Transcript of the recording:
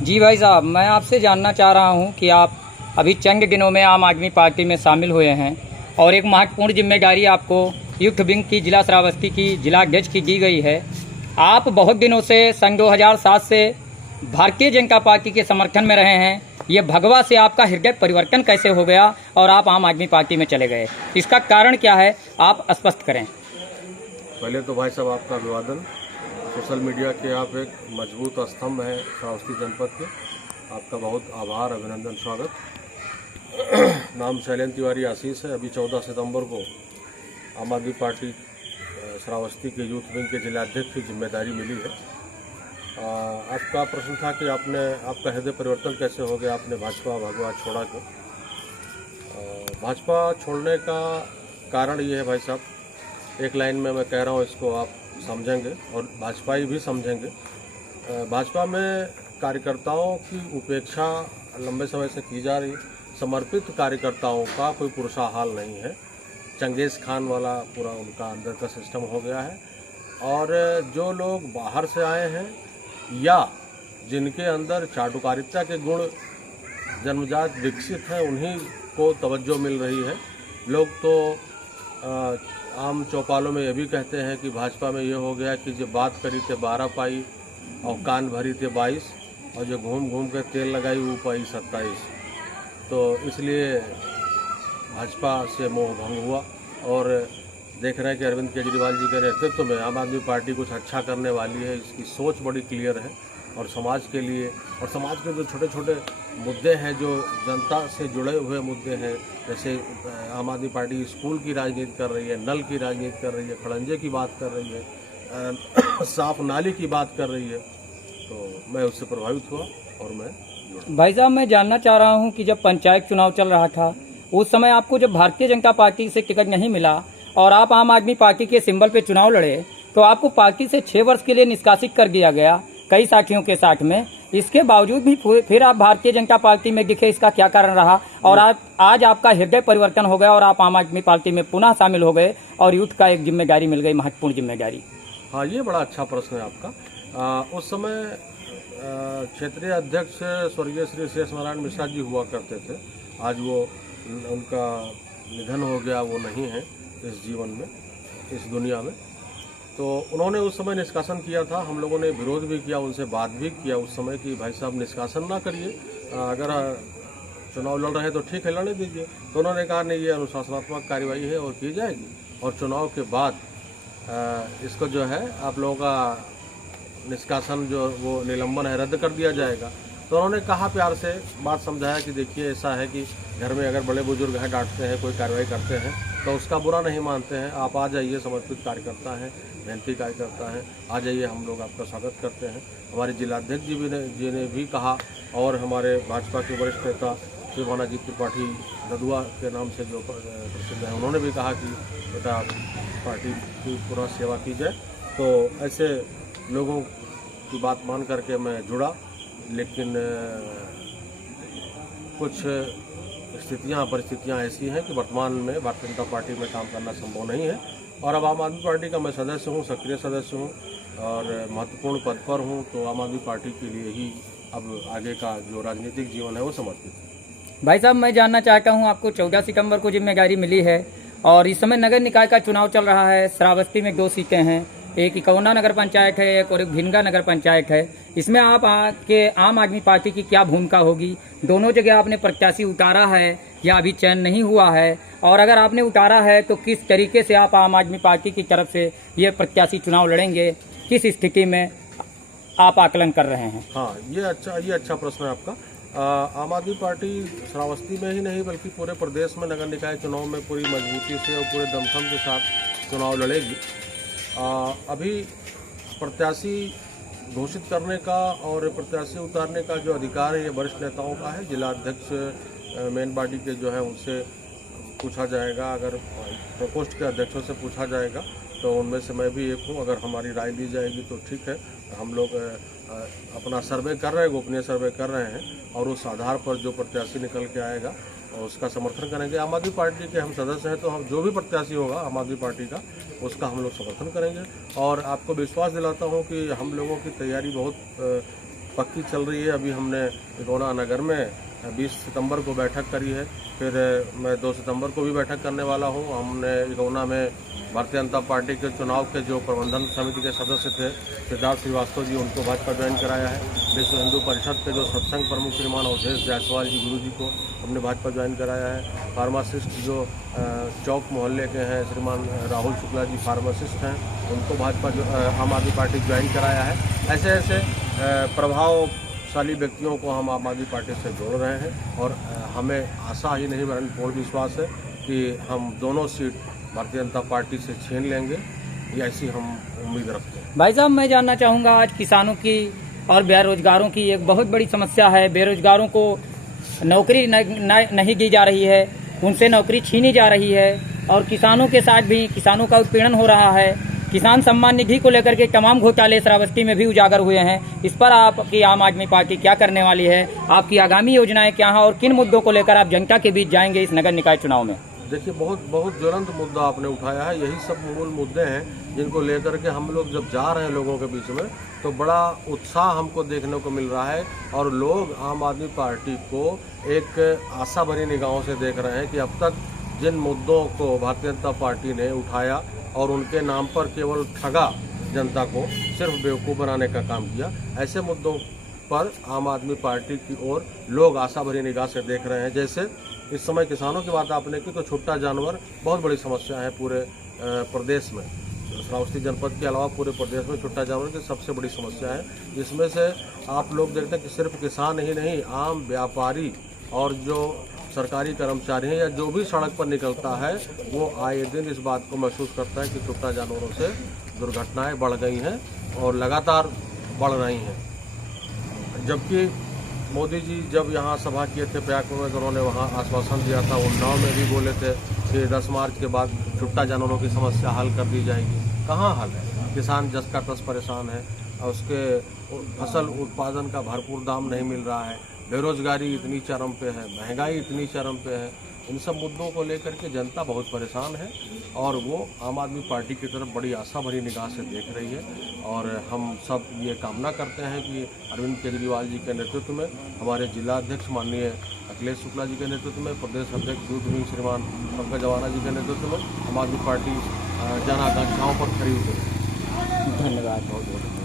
जी भाई साहब, मैं आपसे जानना चाह रहा हूं कि आप अभी चंद दिनों में आम आदमी पार्टी में शामिल हुए हैं और एक महत्वपूर्ण जिम्मेदारी आपको यूथ विंग की जिला श्रावस्ती की जिला अध्यक्ष की दी गई है। आप बहुत दिनों से सन 2007 से भारतीय जनता पार्टी के समर्थन में रहे हैं। ये भगवा से आपका हृदय परिवर्तन कैसे हो गया और आप आम आदमी पार्टी में चले गए, इसका कारण क्या है, आप स्पष्ट करें। पहले तो भाई साहब आपका अभिवादन। सोशल मीडिया के आप एक मजबूत स्तंभ हैं श्रावस्ती जनपद के। आपका बहुत आभार, अभिनंदन, स्वागत। नाम शैलेंद्र तिवारी आशीष है। अभी 14 सितंबर को आम आदमी पार्टी श्रावस्ती के यूथ विंग के जिलाध्यक्ष की जिम्मेदारी मिली है। आपका प्रश्न था कि आपका हृदय परिवर्तन कैसे हो गया, आपने भाजपा भगवा छोड़ा क्यों। भाजपा छोड़ने का कारण ये है भाई साहब, एक लाइन में मैं कह रहा हूँ, इसको आप समझेंगे और भाजपाई भी समझेंगे। भाजपा में कार्यकर्ताओं की उपेक्षा लंबे समय से की जा रही। समर्पित कार्यकर्ताओं का कोई पुरुषाहाल नहीं है। चंगेज़ खान वाला पूरा उनका अंदर का सिस्टम हो गया है। और जो लोग बाहर से आए हैं या जिनके अंदर चाटुकारिता के गुण जन्मजात विकसित हैं, उन्हीं को तवज्जो मिल रही है। लोग तो आम चौपालों में ये भी कहते हैं कि भाजपा में ये हो गया कि जो बात करी थे 12 पाई और कान भरी थे 22 और जो घूम घूम के तेल लगाई वो पाई 27। तो इसलिए भाजपा से मोह भंग हुआ और देख रहे हैं कि अरविंद केजरीवाल जी के नेतृत्व में आम आदमी पार्टी कुछ अच्छा करने वाली है। इसकी सोच बड़ी क्लियर है और समाज के लिए, और समाज के जो छोटे छोटे मुद्दे हैं, जो जनता से जुड़े हुए मुद्दे हैं, जैसे आम आदमी पार्टी स्कूल की राजनीति कर रही है, नल की राजनीति कर रही है, खड़ंजे की बात कर रही है, साफ नाली की बात कर रही है, तो मैं उससे प्रभावित हुआ और मैं जुड़ा। भाई साहब, मैं जानना चाह रहा हूं कि जब पंचायत चुनाव चल रहा था उस समय आपको जब भारतीय जनता पार्टी से टिकट नहीं मिला और आप आम आदमी पार्टी के सिंबल पे चुनाव लड़े तो आपको पार्टी से 6 वर्ष के लिए निष्कासित कर दिया गया कई साथियों के साथ में। इसके बावजूद भी फिर आप भारतीय जनता पार्टी में दिखे, इसका क्या कारण रहा और आज आपका हृदय परिवर्तन हो गया और आप आम आदमी पार्टी में पुनः शामिल हो गए और यूथ का एक जिम्मेदारी मिल गई, महत्वपूर्ण जिम्मेदारी। हाँ, ये बड़ा अच्छा प्रश्न है आपका। उस समय क्षेत्रीय अध्यक्ष स्वर्गीय श्री शेष नारायण मिश्रा जी हुआ करते थे। आज वो उनका निधन हो गया, वो नहीं है इस जीवन में, इस दुनिया में। तो उन्होंने उस समय निष्कासन किया था। हम लोगों ने विरोध भी किया, उनसे बात भी किया उस समय कि भाई साहब निष्कासन ना करिए, अगर चुनाव लड़ रहे तो ठीक है, लड़ने दीजिए। तो उन्होंने कहा नहीं, ये अनुशासनात्मक कार्रवाई है और की जाएगी और चुनाव के बाद इसको जो है आप लोगों का निष्कासन जो वो निलंबन है रद्द कर दिया जाएगा। तो उन्होंने कहा, प्यार से बात समझाया कि देखिए ऐसा है कि घर में अगर बड़े बुजुर्ग हैं, डांटते हैं, कोई कार्रवाई करते हैं तो उसका बुरा नहीं मानते हैं। आप आ जाइए, समर्पित कार्यकर्ता हैं, मेहनती कार्यकर्ता हैं, आ जाइए, हम लोग आपका स्वागत करते हैं। हमारे जिलाध्यक्ष जी ने भी कहा और हमारे भाजपा के वरिष्ठ नेता श्री भानाजीत त्रिपाठी नदुआ के नाम से जो प्रसिद्ध हैं, उन्होंने भी कहा कि बेटा पार्टी की पूरा सेवा की जाए। तो ऐसे लोगों की बात मान करके मैं जुड़ा, लेकिन कुछ परिस्थितियां ऐसी हैं कि वर्तमान में भारतीय जनता पार्टी में काम करना संभव नहीं है। और अब आम आदमी पार्टी का मैं सदस्य हूं, सक्रिय सदस्य हूं और महत्वपूर्ण पद पर हूं। तो आम आदमी पार्टी के लिए ही अब आगे का जो राजनीतिक जीवन है वो समर्पित है। भाई साहब, मैं जानना चाहता हूं, आपको 14 सितंबर को जिम्मेदारी मिली है और इस समय नगर निकाय का चुनाव चल रहा है। श्रावस्ती में 2 सीटें हैं, एक इकौना नगर पंचायत है, एक और एक भिनगा नगर पंचायत है। इसमें आप के आम आदमी पार्टी की क्या भूमिका होगी? दोनों जगह आपने प्रत्याशी उतारा है या अभी चयन नहीं हुआ है, और अगर आपने उतारा है तो किस तरीके से आप आम आदमी पार्टी की तरफ से ये प्रत्याशी चुनाव लड़ेंगे, किस स्थिति में आप आकलन कर रहे हैं? हाँ, ये अच्छा प्रश्न है आपका। आम आदमी पार्टी श्रावस्ती में ही नहीं बल्कि पूरे प्रदेश में नगर निकाय चुनाव में पूरी मजबूती से और पूरे दमखम के साथ चुनाव लड़ेगी। अभी प्रत्याशी घोषित करने का और प्रत्याशी उतारने का जो अधिकार है ये वरिष्ठ नेताओं का है। जिला अध्यक्ष मेन बॉडी के जो है उनसे पूछा जाएगा, अगर प्रकोष्ठ के अध्यक्षों से पूछा जाएगा तो उनमें से मैं भी एक हूँ। अगर हमारी राय दी जाएगी तो ठीक है। हम लोग अपना सर्वे कर रहे हैं, गोपनीय सर्वे कर रहे हैं और उस आधार पर जो प्रत्याशी निकल के आएगा और उसका समर्थन करेंगे। आम आदमी पार्टी के हम सदस्य हैं तो हम जो भी प्रत्याशी होगा आम आदमी पार्टी का उसका हम लोग समर्थन करेंगे। और आपको विश्वास दिलाता हूं कि हम लोगों की तैयारी बहुत पक्की चल रही है। अभी हमने इकौना नगर में 20 सितंबर को बैठक करी है, फिर मैं 2 सितंबर को भी बैठक करने वाला हूँ। हमने इकौना में भारतीय जनता पार्टी के चुनाव के जो प्रबंधन समिति के सदस्य थे सिद्धार्थ श्रीवास्तव जी, उनको भाजपा ज्वाइन कराया है। विश्व हिंदू परिषद के जो सत्संग प्रमुख श्रीमान अवधेश जायसवाल जी गुरु जी को हमने भाजपा ज्वाइन कराया है। फार्मासिस्ट जो चौक मोहल्ले के हैं श्रीमान राहुल शुक्ला जी फार्मासिस्ट हैं, उनको भाजपा आम आदमी पार्टी ज्वाइन कराया है। ऐसे ऐसे प्रभावशाली व्यक्तियों को हम आम आदमी पार्टी से जोड़ रहे हैं और हमें आशा ही नहीं बल्कि पूर्ण विश्वास है कि हम दोनों सीट भारतीय जनता पार्टी से छीन लेंगे, ये ऐसी हम उम्मीद रखते हैं। भाई साहब, मैं जानना चाहूँगा, आज किसानों की और बेरोजगारों की एक बहुत बड़ी समस्या है। बेरोजगारों को नौकरी नहीं दी जा रही है, उनसे नौकरी छीनी जा रही है और किसानों के साथ भी किसानों का उत्पीड़न हो रहा है। किसान सम्मान निधि को लेकर के तमाम घोटाले श्रावस्ती में भी उजागर हुए हैं। इस पर आपकी आम आदमी पार्टी क्या करने वाली है? आपकी आगामी योजनाएं क्या हैं और किन मुद्दों को लेकर आप जनता के बीच जाएंगे इस नगर निकाय चुनाव में? देखिए, बहुत ज्वलंत मुद्दा आपने उठाया है। यही सब मूल मुद्दे हैं जिनको लेकर के हम लोग जब जा रहे हैं लोगों के बीच में तो बड़ा उत्साह हमको देखने को मिल रहा है और लोग आम आदमी पार्टी को एक आशा भरी निगाहों से देख रहे हैं कि अब तक जिन मुद्दों को भारतीय जनता पार्टी ने उठाया और उनके नाम पर केवल ठगा जनता को, सिर्फ बेवकूफ़ बनाने का काम किया, ऐसे मुद्दों पर आम आदमी पार्टी की ओर लोग आशा भरी निगाह से देख रहे हैं। जैसे इस समय किसानों की बात आपने की तो छुट्टा जानवर बहुत बड़ी समस्या है पूरे प्रदेश में। श्रावस्ती जनपद के अलावा पूरे प्रदेश में छुट्टा जानवर की सबसे बड़ी समस्या है, जिसमें से आप लोग देखते हैं कि सिर्फ किसान ही नहीं, आम व्यापारी और जो सरकारी कर्मचारी हैं या जो भी सड़क पर निकलता है वो आए दिन इस बात को महसूस करता है कि छुट्टा जानवरों से दुर्घटनाएं बढ़ गई हैं और लगातार बढ़ रही हैं। जबकि मोदी जी जब यहाँ सभा किए थे प्रयागराज में, उन्होंने वहाँ आश्वासन दिया था, उन्नाव में भी बोले थे कि 10 मार्च के बाद छुट्टा जानवरों की समस्या हल कर दी जाएगी। कहाँ हल है? किसान जस का तस परेशान है और उसके फसल उत्पादन का भरपूर दाम नहीं मिल रहा है, बेरोजगारी इतनी चरम पे है, महंगाई इतनी चरम पे है। इन सब मुद्दों को लेकर के जनता बहुत परेशान है और वो आम आदमी पार्टी की तरफ बड़ी आशा भरी निगाह से देख रही है। और हम सब ये कामना करते हैं कि अरविंद केजरीवाल जी के नेतृत्व में, हमारे जिला अध्यक्ष माननीय अखिलेश शुक्ला जी के नेतृत्व में, प्रदेश अध्यक्ष यूथ विंग श्रीमान पंकज अवाना जी के नेतृत्व में आम आदमी पार्टी जन आकांक्षाओं पर खरी उतरे। धन्यवाद बहुत बहुत।